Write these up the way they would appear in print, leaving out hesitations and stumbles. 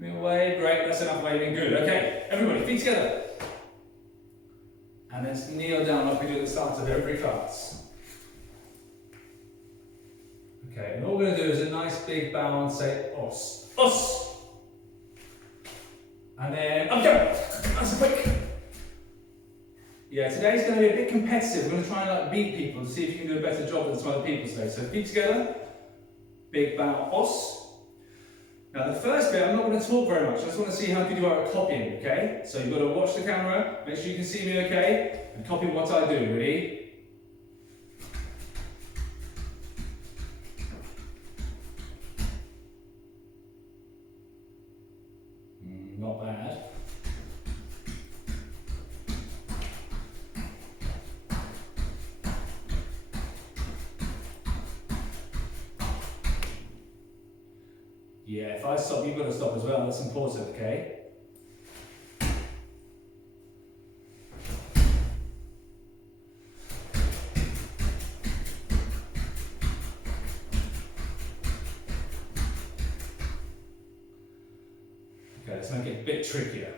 Give me a wave, great, that's enough waving, good. Okay, everybody, feet together. And then kneel down like we do at the start of every class. Okay, and all we're going to do is a nice big bow and say os. Os! And then up go! Nice and quick. Yeah, today's going to be a bit competitive. We're going to try and like beat people to see if you can do a better job than some other people today. So feet together, big bow, os. Now the first bit, I'm not going to talk very much. I just want to see how good you are at copying, okay? So you've got to watch the camera, make sure you can see me okay, and copy what I do, ready? Not bad. Yeah, if I stop, you've got to stop as well. That's important, okay? Okay, let's make it a bit trickier.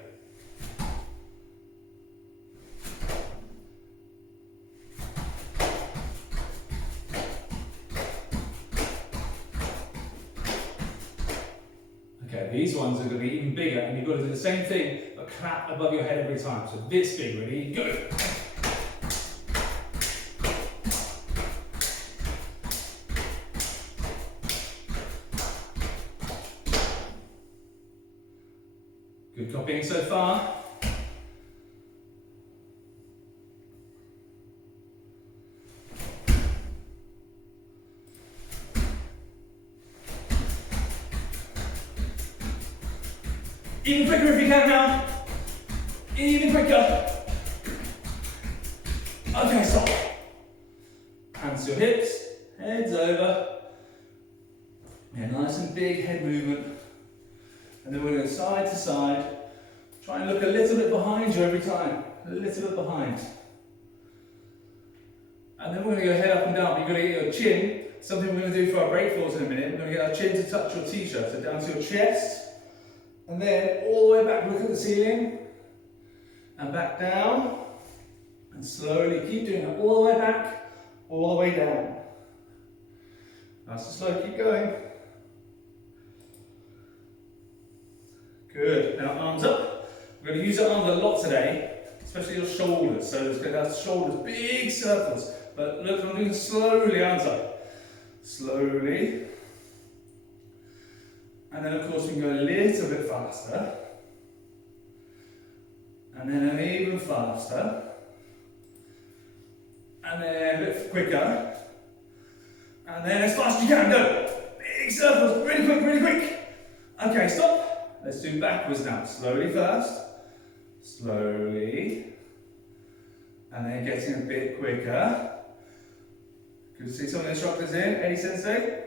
Okay, these ones are going to be even bigger, and you've got to do the same thing, but clap above your head every time. So this big, ready, go! Good copying so far. Even quicker if you can now. Even quicker. Okay, stop. Hands to your hips, heads over. Yeah, nice and big head movement. And then we're going to go side to side. Try and look a little bit behind you every time. A little bit behind. And then we're going to go head up and down. But you've got to get your chin. Something we're going to do for our break falls in a minute. We're going to get our chin to touch your t-shirt. So down to your chest. And then all the way back, look at the ceiling. And back down. And slowly keep doing that. All the way back. All the way down. Nice and slow. Keep going. Good. Now arms up. We're going to use our arms a lot today, especially your shoulders. So it's going to have shoulders, big circles. But look, I'm doing slowly, aren't I? Slowly. And then of course we can go a little bit faster. And then an even faster. And then a bit quicker. And then as fast as you can, go. Big circles, really quick, really quick. Okay, stop. Let's do backwards now. Slowly first. Slowly. And then getting a bit quicker. Good to see some of the instructors in. Eddie Sensei.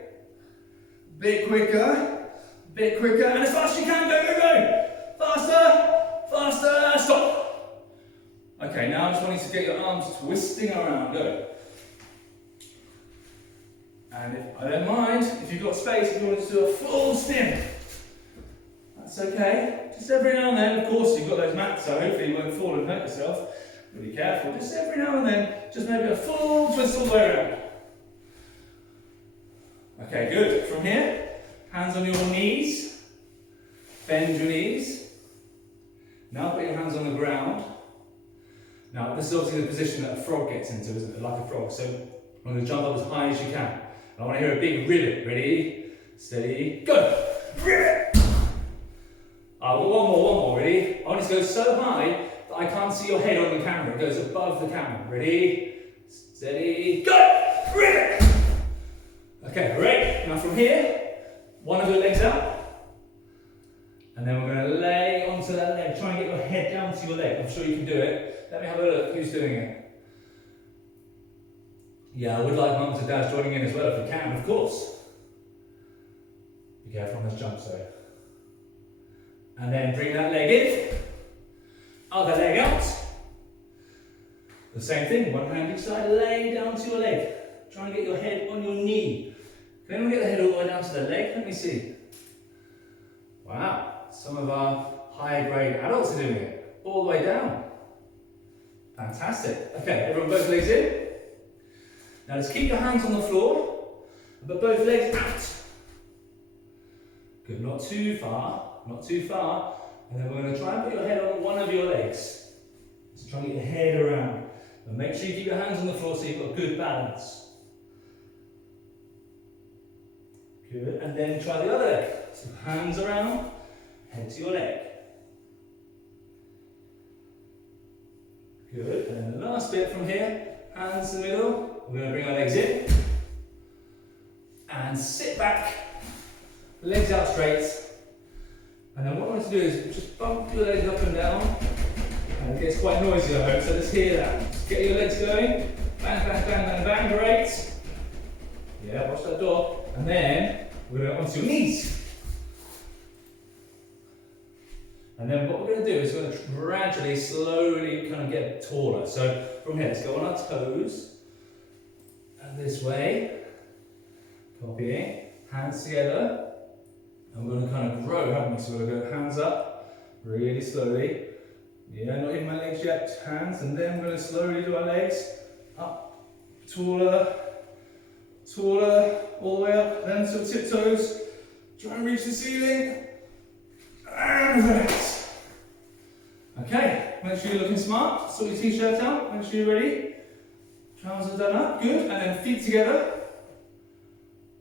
Bit quicker. Bit quicker, and as fast as you can, go, go, go! Faster, faster, stop! Okay, now I just want you to get your arms twisting around, go. And if I don't mind, if you've got space, if you want to do a full spin, that's okay. Just every now and then, of course, you've got those mats, so hopefully you won't fall and hurt yourself. Be careful, just every now and then, just maybe a full twist all the way around. Okay, good. From here, hands on your knees, bend your knees. Now put your hands on the ground. Now this is obviously the position that a frog gets into, isn't it? Like a frog. So I'm going to jump up as high as you can. I want to hear a big ribbit. Ready? Steady, go! Ribbit! One more, ready? I want you to go so high that I can't see your head on the camera. It goes above the camera. Ready? Steady, go! Ribbit! Okay, great. Now from here, one of your legs out. And then we're going to lay onto that leg. Try and get your head down to your leg. I'm sure you can do it. Let me have a look. Who's doing it? Yeah, I would like mums and dads joining in as well if you can, of course. Be careful on those jumps though. And then bring that leg in. Other leg out. The same thing. One hand each side. Lay down to your leg. Try and get your head on your knee. Can anyone get the head all the way down to the leg? Let me see. Wow. some of our higher grade adults are doing it. All the way down. Fantastic. Okay, everyone both legs in. Now just keep your hands on the floor, but both legs out. Good, not too far, not too far. And then we're going to try and put your head on one of your legs. So try and get your head around. And make sure you keep your hands on the floor so you've got good balance. Good, and then try the other leg. So hands around, head to your leg. Good, and then the last bit from here, hands in the middle. We're going to bring our legs in. And sit back, legs out straight. And then what I want to do is just bump your legs up and down. And it gets quite noisy, I hope, so let's hear that. Just get your legs going. Bang, bang, bang, bang, bang, great. Yeah, watch that door. And then we're going to go onto your knees. And then what we're going to do is we're going to gradually, slowly kind of get taller. So from here, let's go on our toes. And this way. Copying. Hands together. And we're going to kind of grow, haven't we? So we're going to go hands up, really slowly. Yeah, not even my legs yet, hands. And then we're going to slowly do our legs up, taller, taller, all the way up. Then to tiptoes. Try and reach the ceiling. And relax. Okay, make sure you're looking smart. Sort your t-shirt out, make sure you're ready. Trousers done up, good. And then feet together.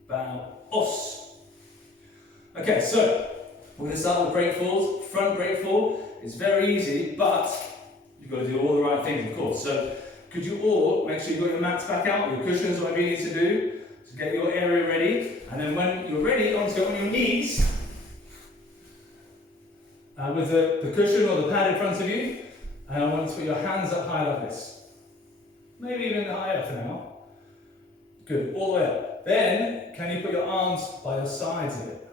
Bow, os. Okay, so we're going to start with break falls. Front break fall is very easy, but you've got to do all the right things, of course. So could you all make sure you've got your mats back out, your cushions, whatever you need to do to get your area ready. And then when you're ready, I want to go on your knees. With the cushion or the pad in front of you, and I want to put your hands up high like this. Maybe even higher for now. Good, all the way up. Then, can you put your arms by your sides of it?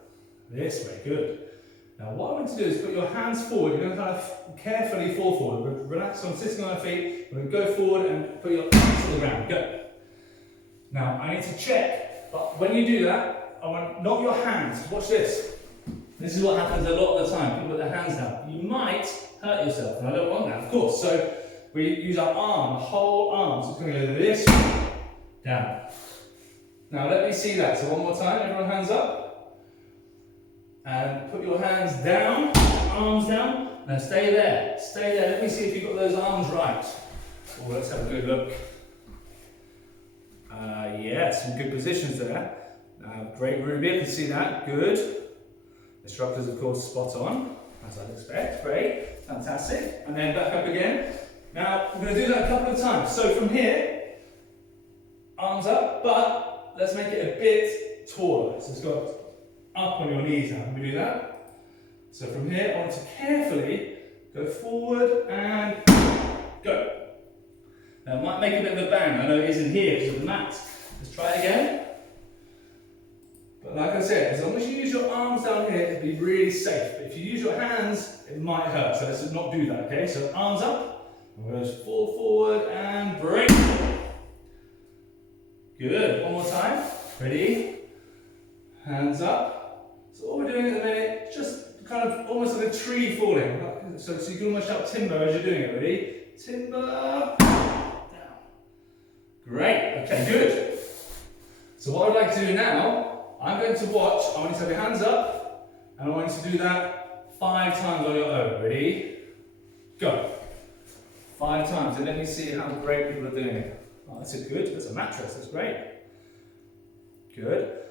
This way, good. Now what I want to do is put your hands forward. You're going to kind of carefully fall forward. Relax on sitting on your feet. You're going to go forward and put your arms on the ground. Go. Now I need to check, but when you do that, I want not your hands. Watch this. This is what happens a lot of the time. People put their hands down. You might hurt yourself, and I don't want that, of course. So we use our arm, whole arm. So it's going to go this, down. Now let me see that. So one more time, everyone hands up. And put your hands down, arms down. Now stay there, stay there. Let me see if you've got those arms right. Oh, let's have a good look. Yeah, some good positions there. Great, Ruby, I can see that, good. Instructors, of course, spot on, as I'd expect. Great, fantastic. And then back up again. Now, we're going to do that a couple of times. So from here, arms up, but let's make it a bit taller. So it's got up on your knees now. Can we do that? So from here, I want to carefully go forward and go. Now, it might make a bit of a bang. I know it isn't here because of the mat. Let's try it again. But like I said, as long as you use your arms down here, it'll be really safe. But if you use your hands, it might hurt. So let's not do that, okay? So arms up, and we'll just fall forward and break. Good, one more time. Ready? Hands up. So all we're doing at the minute, just kind of almost like a tree falling. So you can almost shout timber as you're doing it. Ready? Timber. Down. Great, okay, good. So what I'd like to do now, I'm going to watch. I want you to have your hands up, and I want you to do that 5 times on your own. Ready? Go. 5 times, and let me see how great people are doing it. Oh, that's good. That's a mattress. That's great. Good.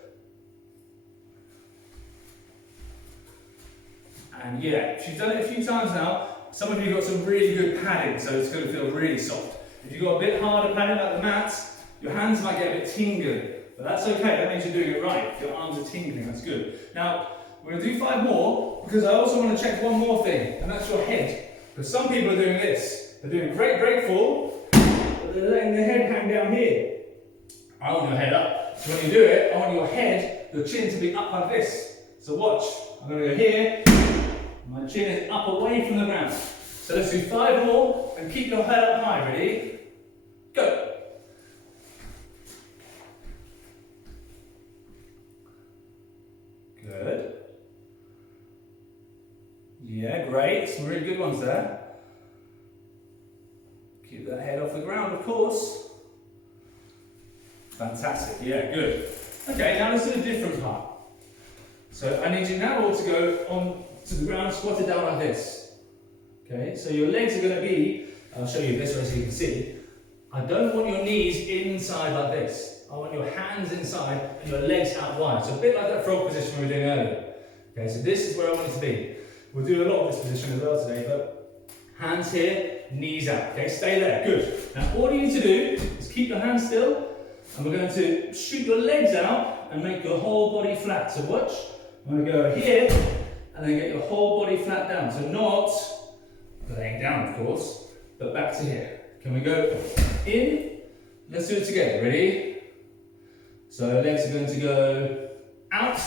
And yeah, if you've done it a few times now, some of you got some really good padding, so it's going to feel really soft. If you've got a bit harder padding like the mats, your hands might get a bit tingly. But that's okay, that means you're doing it right. If your arms are tingling, that's good. Now, we're going to do 5 more, because I also want to check one more thing, and that's your head. Because some people are doing this. They're doing a great break fall, but they're letting their head hang down here. I want your head up. So when you do it, I want your head, your chin to be up like this. So watch. I'm going to go here. My chin is up away from the ground. So let's do 5 more, and keep your head up high. Ready? Go. Good. Yeah, great. Some really good ones there. Keep that head off the ground, of course. Fantastic. Yeah, good. Okay, now let's do a different part. So I need you now all to go on to the ground, squatted down like this. Okay, so your legs are going to be, I'll show you this way so you can see. I don't want your knees inside like this. I want your hands inside and your legs out wide. So a bit like that frog position we were doing earlier. Okay, so this is where I want it to be. We'll do a lot of this position as well today, but hands here, knees out. Okay, stay there. Good. Now all you need to do is keep your hands still, and we're going to shoot your legs out and make your whole body flat. So watch. I'm going to go here and then get your whole body flat down. So not laying down, of course, but back to here. Can we go in? Let's do it together. Ready? So legs are going to go out.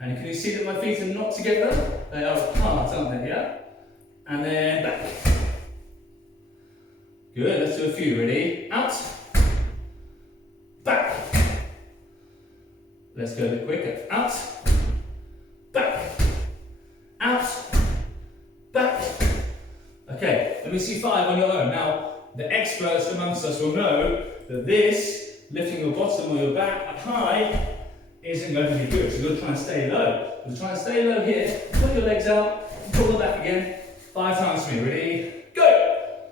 And can you see that my feet are not together? They are apart, aren't they? Yeah? And then back. Good. Let's do a few. Ready? Out. Back. Let's go a bit quicker. Out. Back. Out. Back. Okay, let me see 5 on your own. Now, the experts amongst us will know that this, lifting your bottom or your back up high, isn't going to be good. So you're trying to stay low. You're trying to stay low here. Put your legs out. Pull them back again. 5 times for me. Ready? Go!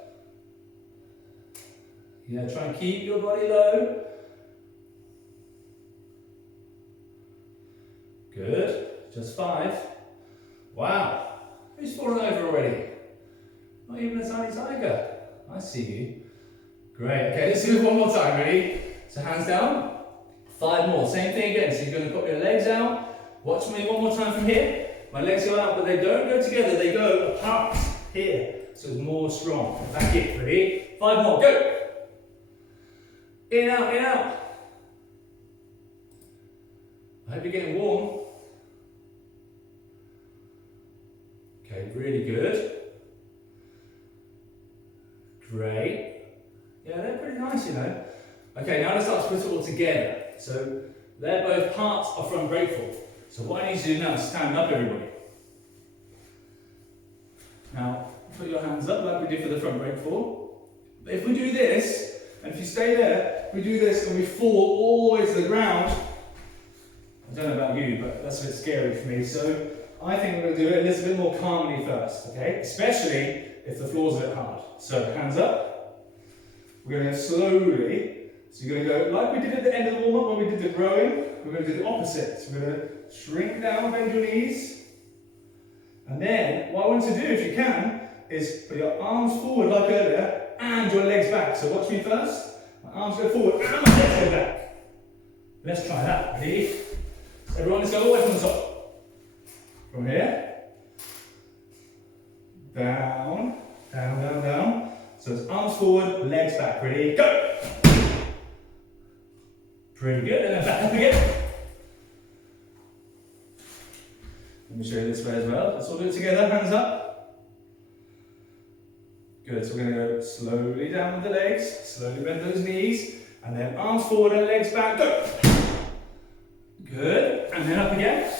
Yeah, try and keep your body low. Good. Just 5. Wow. Who's fallen over already? Not even a tiny tiger. I see you. Great. Okay, let's do it one more time. Ready? So hands down. 5 more. Same thing again. So you're going to put your legs out. Watch me one more time from here. My legs go out, but they don't go together. They go apart here. So it's more strong. Back in. Ready? 5 more. Go. In, out, in, out. I hope you're getting warm. Okay, really good. Great. Yeah, they're pretty nice, you know. Okay, now let's start to put it all together. So they're both parts of front grateful. So what I need to do now is stand up, everybody. Now, put your hands up like we did for the front grateful. But if we do this, and if you stay there, we do this and we fall all the way to the ground. I don't know about you, but that's a bit scary for me. So I think we're going to do it a little bit more calmly first, okay? Especially if the floor's a bit hard. So hands up. We're going to go slowly. So you're going to go like we did at the end of the warm-up when we did the rowing. We're going to do the opposite. So we're going to shrink down, bend your knees. And then what I want to do, if you can, is put your arms forward like earlier and your legs back. So watch me first. My arms go forward and my legs go back. Let's try that. Ready? So everyone, let's go all the way from the top. From here. Down, down, down, down. So it's arms forward, legs back. Ready? Go! Pretty good. And then back up again. Let me show you this way as well. Let's all do it together. Hands up. Good. So we're going to go slowly down with the legs. Slowly bend those knees. And then arms forward and legs back. Go! Good. And then up again.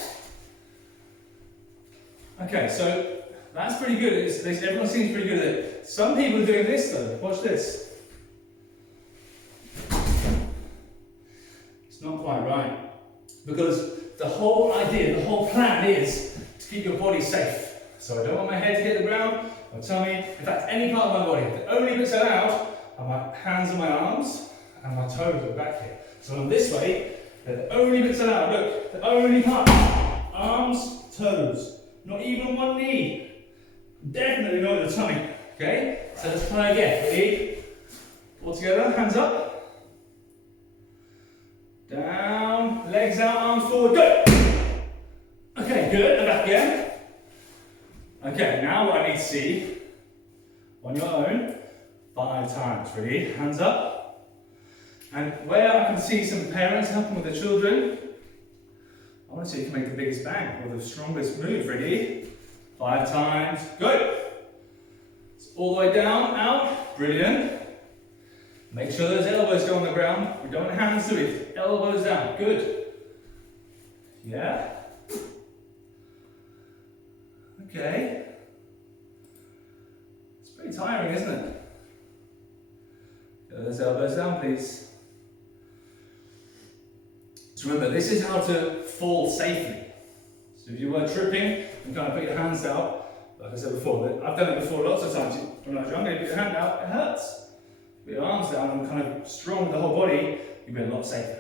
Okay, so that's pretty good. Everyone seems pretty good at it. Some people are doing this though. Watch this. It's not quite right. Because the whole idea, the whole plan is to keep your body safe. So I don't want my head to hit the ground, my tummy, in fact any part of my body. The only bits that are out are my hands and my arms and my toes are back here. So on this way, they're the only bits that are out. Look, the only part. Arms, toes. Not even one knee. Definitely not the tummy. Okay? So let's try again. Ready? All together, hands up. Down, legs out, arms forward, go! Okay, good, and back again. Okay, now what I need to see, on your own, 5 times. Ready? Hands up. And where I can see some parents helping with the children, I want to see if you can make the biggest bang or the strongest move. Ready? 5 times, go! So all the way down, out, brilliant. Make sure those elbows go on the ground. We don't want hands to it. Elbows down. Good. Yeah. Okay. It's pretty tiring, isn't it? Get those elbows down, please. So remember, this is how to fall safely. So if you were tripping, and kind of put your hands out, like I said before, I've done it before lots of times. When I was younger, you put your hand out, it hurts. Put your arms down and kind of strong with the whole body, you'll be a lot safer.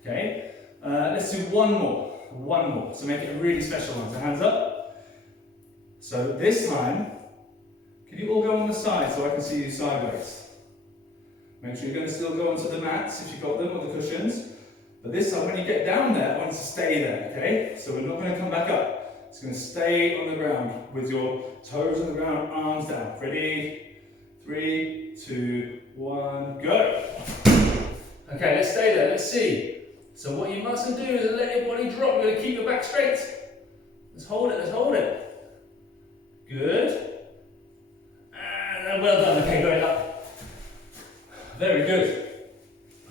Okay? Let's do one more. One more. So make it a really special one. So hands up. So this time, can you all go on the side so I can see you sideways? Make sure you're going to still go onto the mats if you've got them, or the cushions. But this time, when you get down there, I want it to stay there, okay? So we're not going to come back up. It's going to stay on the ground with your toes on the ground, arms down. Ready? 3, 2, 1, go. Okay, let's stay there. Let's see. So what you mustn't do is let your body drop. You're going to keep your back straight. Let's hold it. Let's hold it. Good. And well done. Okay, going up. Very good.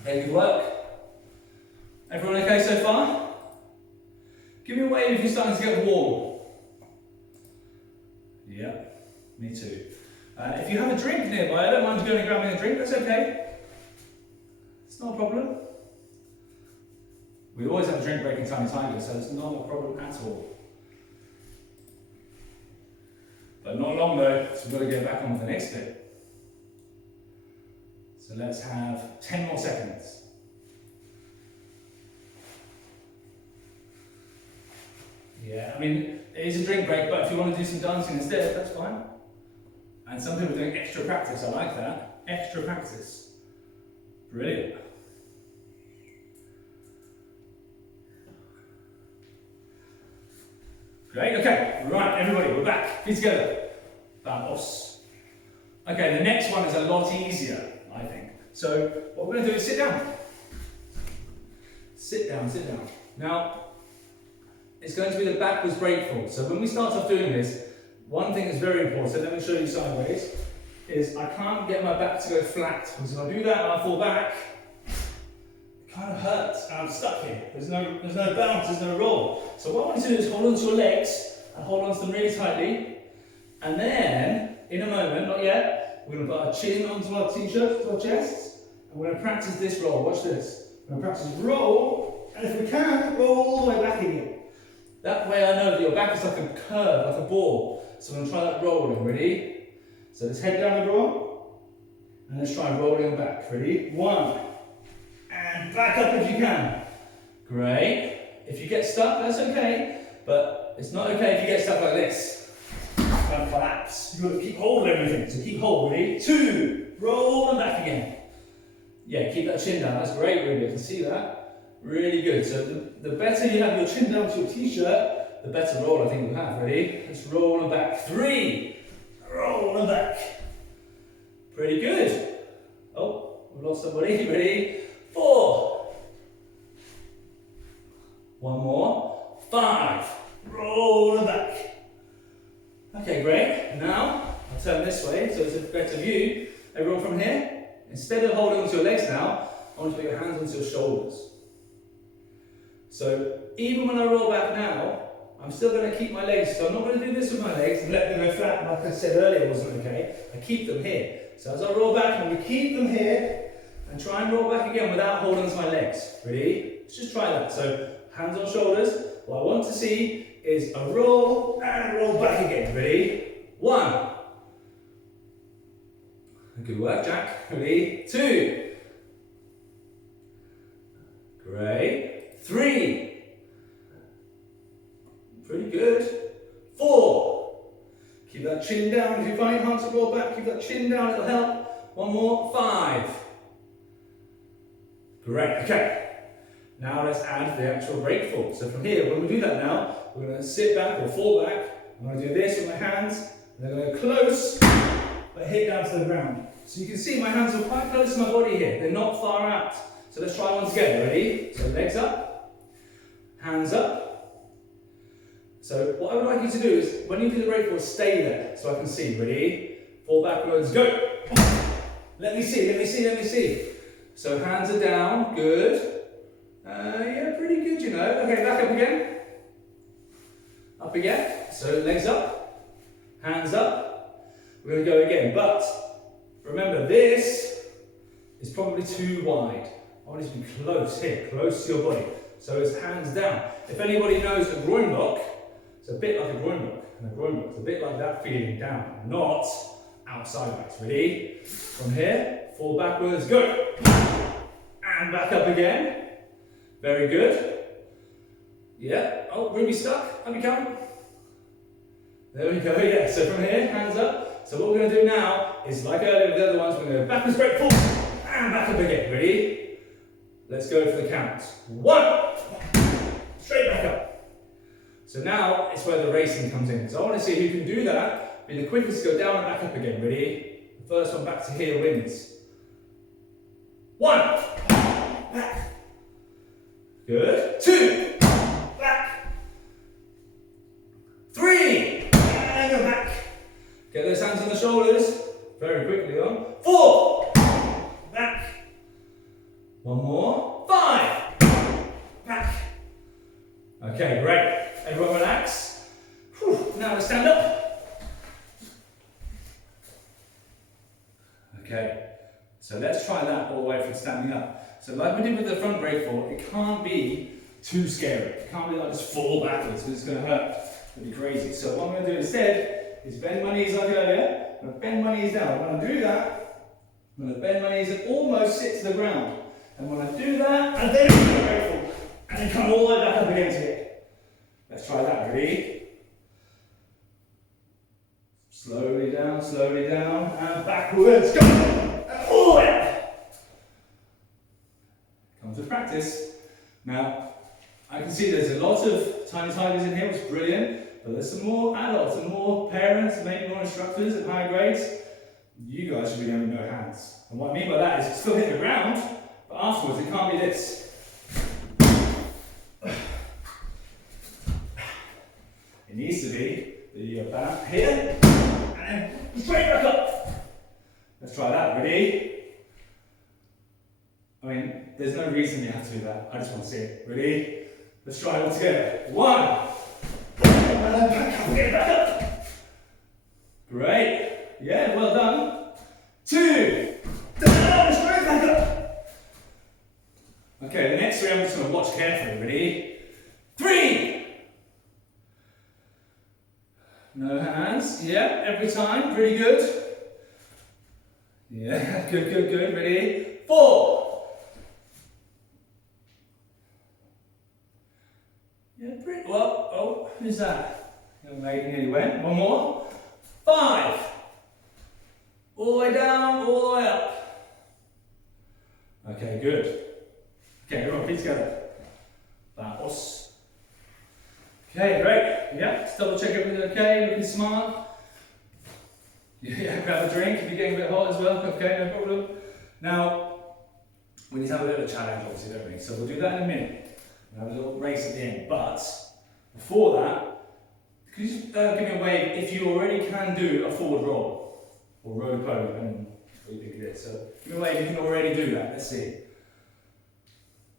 Okay, good work. Everyone okay so far? Give me a wave if you're starting to get warm. Yeah, me too. If you have a drink nearby, I don't mind going and grabbing a drink, that's okay. It's not a problem. We always have a drink break in Tiny Tiger, so it's not a problem at all. But not long though, so we've got to get back on with the next bit. So let's have 10 more seconds. Yeah, I mean, it is a drink break, but if you want to do some dancing instead, that's fine. And some people are doing extra practice, I like that. Extra practice. Brilliant. Great, okay, right, everybody, we're back. Feet together. Vamos. Okay, the next one is a lot easier, I think. So, what we're going to do is sit down. Sit down, sit down. Now, it's going to be the backwards break fall. So when we start off doing this, one thing that's very important, let me show you sideways, is I can't get my back to go flat. Because if I do that and I fall back, it kind of hurts and I'm stuck here. There's no bounce, there's no roll. So what I want to do is hold onto your legs and hold onto them really tightly. And then, in a moment, not yet, we're going to put our chin onto our t-shirts, to our chests, and we're going to practice this roll. Watch this. We're going to practice roll, and if we can, roll all the way back again. That way I know that your back is like a curve, like a ball. So I'm going to try that rolling. Ready? So let's head down the roll. And let's try rolling back. Ready? 1. And back up if you can. Great. If you get stuck, that's okay. But it's not okay if you get stuck like this. And collapse. You've got to keep hold of everything. So keep hold. Ready? 2. Roll and back again. Yeah, keep that chin down. That's great, really. I can see that. Really good. So the better you have your chin down to your t-shirt, the better roll I think you'll have. Ready? Let's roll and back. 3. Roll and back. Pretty good. Oh, we've lost somebody. Ready? 4. One more. 5. Roll and back. Okay, great. Now, I'll turn this way so it's a better view. Everyone from here, instead of holding onto your legs now, I want you to put your hands onto your shoulders. So even when I roll back now, I'm still going to keep my legs. So I'm not going to do this with my legs and let them go flat, like I said earlier wasn't okay. I keep them here. So as I roll back, I'm going to keep them here and try and roll back again without holding onto my legs. Ready? Let's just try that. So hands on shoulders. What I want to see is a roll and a roll back again. Ready? 1. Good work, Jack. Ready? 2. Great. 3. Pretty good. 4. Keep that chin down. If you find it hard to roll back, keep that chin down, it'll help. 1 more. 5. Great. Okay. Now let's add the actual break fall. So from here, when we do that now, we're going to sit back or fall back. I'm going to do this with my hands. And they're going to go close, but hit down to the ground. So you can see my hands are quite close to my body here. They're not far out. So let's try one together. Ready? So legs up, hands up. So what I would like you to do is, when you do the break fall, stay there so I can see. Ready? Fall backwards, go. Let me see, let me see, let me see. So hands are down, good. Yeah, pretty good, you know. Okay, back up again. Up again. So legs up. Hands up. We're going to go again, but remember this is probably too wide. I want it to be close here, close to your body. So it's hands down. If anybody knows a groin lock, it's a bit like a groin lock. And a groin lock is a bit like that feeling down, not out sideways. Ready? From here, fall backwards, go. And back up again. Very good. Yeah. Oh, really stuck? Have you come? There we go, yeah. So from here, hands up. So what we're going to do now is, like earlier with the other ones, we're going to go backwards, straight, forward, and back up again. Ready? Let's go for the count. 1. Straight back up. So now it's where the racing comes in. So I want to see who can do that. Be the quickest to go down and back up again. Ready? The first one back to here wins. 1. Back. Good. 2. Back. 3. And go back. Get those hands on the shoulders. Very quickly on. 4. Back. 1 more. 5. Back. Okay, great. Everyone relax. Whew. Now let's stand up. Okay. So let's try that all the way from standing up. So like we did with the front break fall, it can't be too scary. It can't be like just fall backwards because it's going to hurt. It'll be crazy. So what I'm going to do instead is bend my knees like earlier. I'm going to bend my knees down. When I do that, I'm going to bend my knees and almost sit to the ground. And when I do that, and then I'm grateful, and then come all the way back up against it. Let's try that. Ready? Slowly down, and backwards. Go! And all the way up. Comes with practice. Now, I can see there's a lot of tiny tigers in here, which is brilliant, but there's some more adults and more parents, maybe more instructors at higher grades. You guys should be having no hands. And what I mean by that is still hit the ground, but afterwards it can't be this. It needs to be that you're back here, and then straight back up. Let's try that. Ready? I mean, there's no reason you have to do that. I just want to see it. Ready? Let's try it all together. 1. And then back up. Get back up. Great. Yeah, well done. 2. Down, straight back up. Okay, the next 3 I'm just going to watch carefully. Ready? 3. No hands. Yeah, every time. Pretty good. Yeah, good. Ready? 4. Yeah, pretty well. Oh, who's that? Young lady nearly went. 1 more. 5. All the way down, all the way up. Okay, good. Okay, everyone, feet together. Vamos. Okay, great. Yeah, just double check everything's okay, looking smart. Yeah, grab a drink if you're getting a bit hot as well. Okay, no problem. Now, we need to have a bit of a challenge, obviously, don't we? So we'll do that in a minute. We'll have a little race at the end. But before that, could you just give me a wave if you already can do a forward roll or row pose, depending on what you think it is. So give me a wave if you can already do that. Let's see.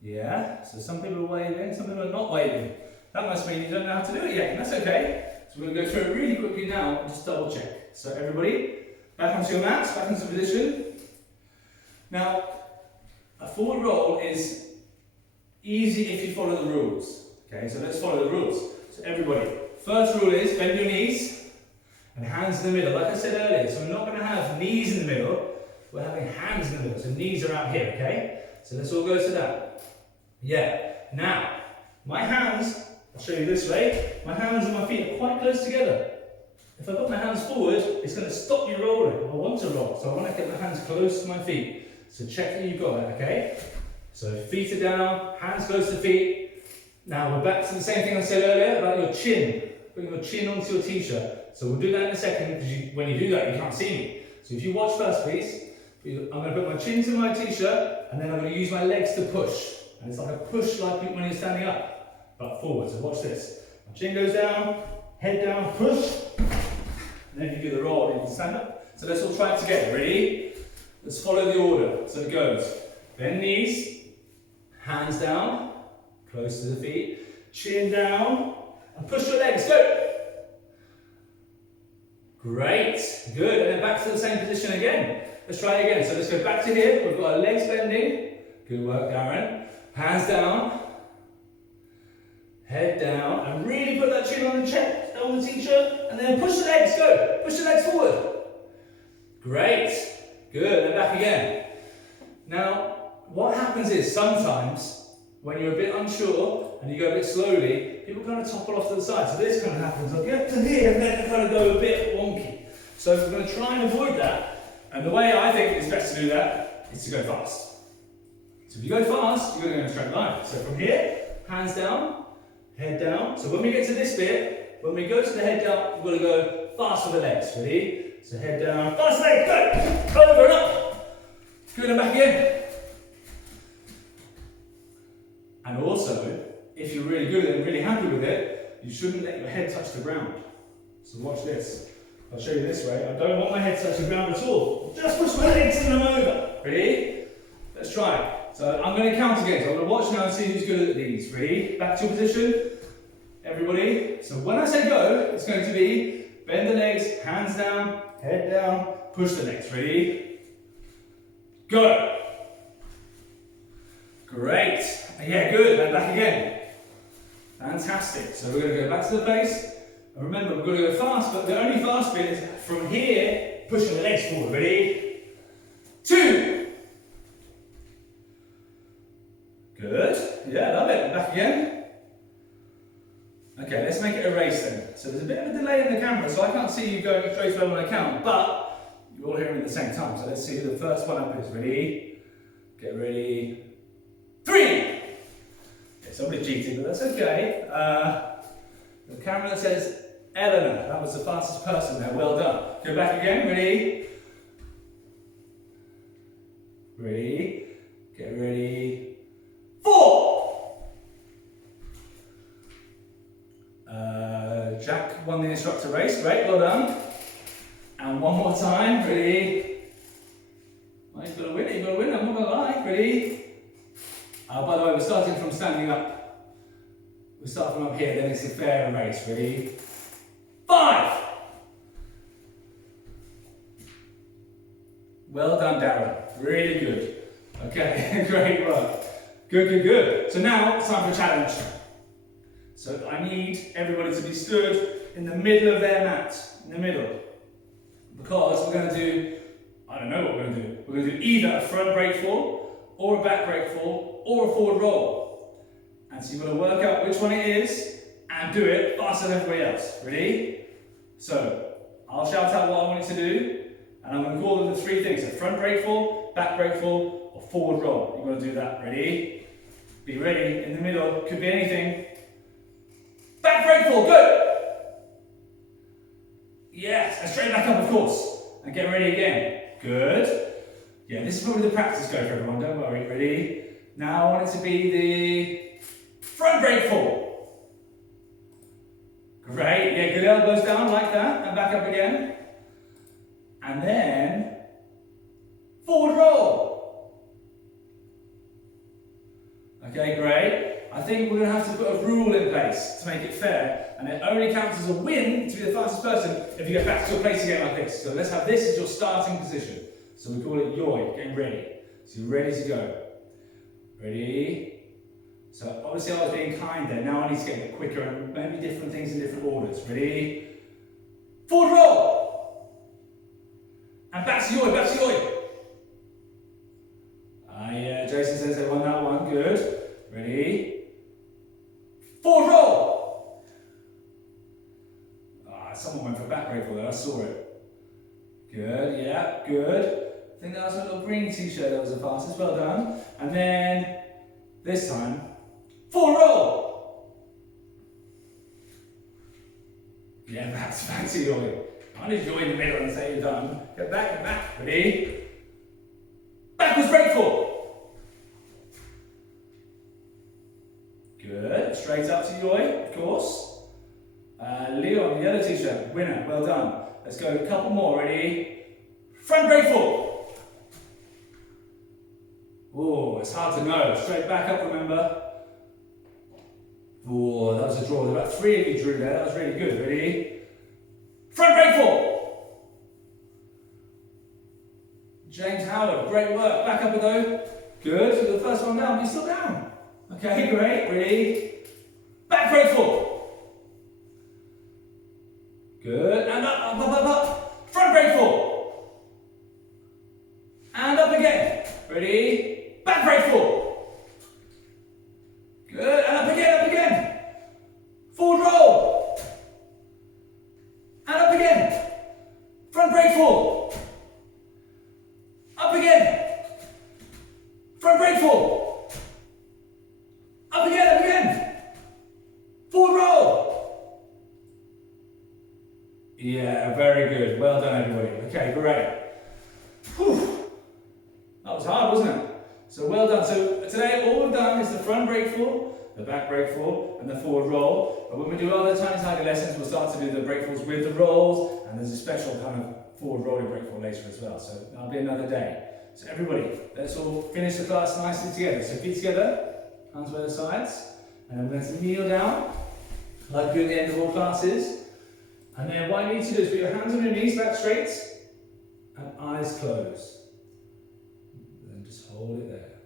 Yeah, so some people are waving, some people are not waving. That must mean you don't know how to do it yet, and that's okay. So we're going to go through it really quickly now and just double check. So everybody, back onto your mats, back into position. Now, a forward roll is easy if you follow the rules. Okay, so let's follow the rules. So everybody, first rule is bend your knees and hands in the middle. Like I said earlier, so we're not going to have knees in the middle, we're having hands in the middle. So knees are out here, okay? So let's all go to that. Yeah, now, my hands, I'll show you this way, my hands and my feet are quite close together. If I put my hands forward, it's going to stop you rolling. I want to roll, so I want to get my hands close to my feet. So check that you've got it, okay? So feet are down, hands close to feet. Now we're back to the same thing I said earlier about your chin. Putting your chin onto your t-shirt. So we'll do that in a second, because when you do that, you can't see me. So if you watch first, please. I'm going to put my chin to my t-shirt, and then I'm going to use my legs to push. And it's like a push like when you're standing up, but forward. So watch this. My chin goes down, head down, push. And then you do the roll, you can stand up. So let's all try it together. Ready? Let's follow the order. So it goes. Bend knees, hands down, close to the feet, chin down, and push your legs. Go! Great, good, and then back to the same position again. Let's try it again. So let's go back to here. We've got our legs bending. Good work, Darren. Hands down. Head down. And really put that chin on the chest, on the t-shirt. And then push the legs, go. Push the legs forward. Great. Good, and back again. Now, what happens is sometimes when you're a bit unsure and you go a bit slowly, people kind of topple off to the side. So this kind of happens. I'll get to here and then kind of go a bit wonky. So we're going to try and avoid that. And the way I think it's best to do that is to go fast. So if you go fast, you're going to go in a straight line. So from here, hands down, head down. So when we get to this bit, when we go to the head down, we've got to go fast with the legs. Ready? So head down, fast legs, go! Over and up. Good, and back again. And also, if you're really good at it and really happy with it, you shouldn't let your head touch the ground. So watch this. I'll show you this way. I don't want my head to touch the ground at all. Just push my legs and I'm over. Ready? Let's try it. So I'm going to count again. So I'm going to watch now and see who's good at these. Ready? Back to your position. Everybody. So when I say go, it's going to be bend the legs, hands down, head down, push the legs. Ready? Go. Great. Yeah, good. And back again. Fantastic. So we're going to go back to the base. And remember, we've got to go fast, but the only fast bit is from here, pushing the legs forward. Ready? 2. Good. Yeah, love it. Back again. Okay, let's make it a race then. So there's a bit of a delay in the camera, so I can't see you going straight away when I count, but you're all hearing at the same time. So let's see who the first one up is. Ready? Get ready. 3. Yeah, somebody cheated, but that's okay. The camera that says Eleanor, that was the fastest person there. Well done. Go back again. Ready? Ready? Get ready. 4. Jack won the instructor race. Great, well done. And one more time. Ready? Oh, you've got to win it. You've got to win it. I'm not going to lie. Ready? By the way, we're starting from standing up. We start from up here, then it's a fair race. Ready? 5. Well done, Darren. Really good. Okay, great work. Good, good, good. So now it's time for a challenge. So I need everybody to be stood in the middle of their mat, in the middle. Because we're going to do, I don't know what we're going to do. We're going to do either a front break fall, or a back break fall, or a forward roll. And so you've got to work out which one it is and do it faster than everybody else. Ready? So I'll shout out what I want you to do, and I'm going to call them the 3 things. So front break fall, back break fall, or forward roll. You've got to do that. Ready? Be ready. In the middle, could be anything. Back break fall, go! Yes, and straight back up, of course. And get ready again. Good. Yeah, this is probably the practice go for everyone, don't worry. Ready? Now I want it to be the front break fall. Great, yeah, good elbows down like that, and back up again. And then, forward roll. Okay, great. I think we're going to have to put a rule in place to make it fair, and it only counts as a win to be the fastest person if you get back to your place again like this. So let's have this as your starting position. So we call it yoi, getting ready. So you're ready to go. Ready? So obviously I was being kind there, now I need to get a bit quicker and maybe different things in different orders. Ready? Forward roll! And back to yoi, back to yoi. Yeah, Jason says they won that one, good. Ready? Forward roll! Someone went for back break for there, I saw it. Good, yeah, good. I think that was a little green t-shirt that was the fastest, well done. And then, this time, forward roll! Yeah, back to yoi. I need yoi in the middle and say you're done. Get back, ready? Backwards break fall! Good, straight up to yoi, of course. Leon, the yellow t-shirt, winner, well done. Let's go a couple more, ready? Front break fall! Oh, it's hard to know. Straight back up, remember? Oh, that was a draw. There were about 3 of you drew there. That was really good. Ready? Front break fall! great work. Back up we go. Good. So the first one down, but you're still down. Okay, great. Ready? Back break four. Good. And up, up, up, up, up. Front break four. And up again. Ready? Back break four. Good. And up again, up again. Forward roll. And up again. Front break four. Up again. Front break four. Up again, up again. Forward roll. Yeah, very good. Well done, everybody. Okay, great. Whew. That was hard, wasn't it? So well done. So today all we've done is the front break four, the back break four, and the forward roll. But when we do other tiny, tiny lessons, we'll start to do the break falls with the rolls, and there's a special kind of forward rolling break fall later as well. So that'll be another day. So everybody, let's all finish the class nicely together. So feet together, hands by the sides, and then we're going to kneel down, like we do at the end of all classes. And then what you need to do is put your hands on your knees, back straight, and eyes closed. And then just hold it there.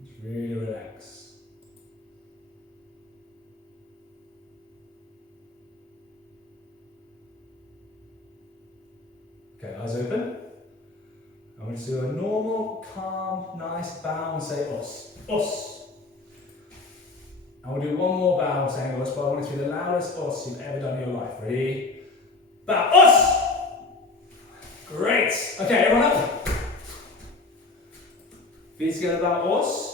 Just really relax. Okay, eyes open. I want you to do a normal, calm, nice bow and say os. Os. And we'll do one more bow saying os, but I want it to be the loudest os you've ever done in your life. Ready? Bow. Os! Great. Okay, everyone up. Feet together, bow os.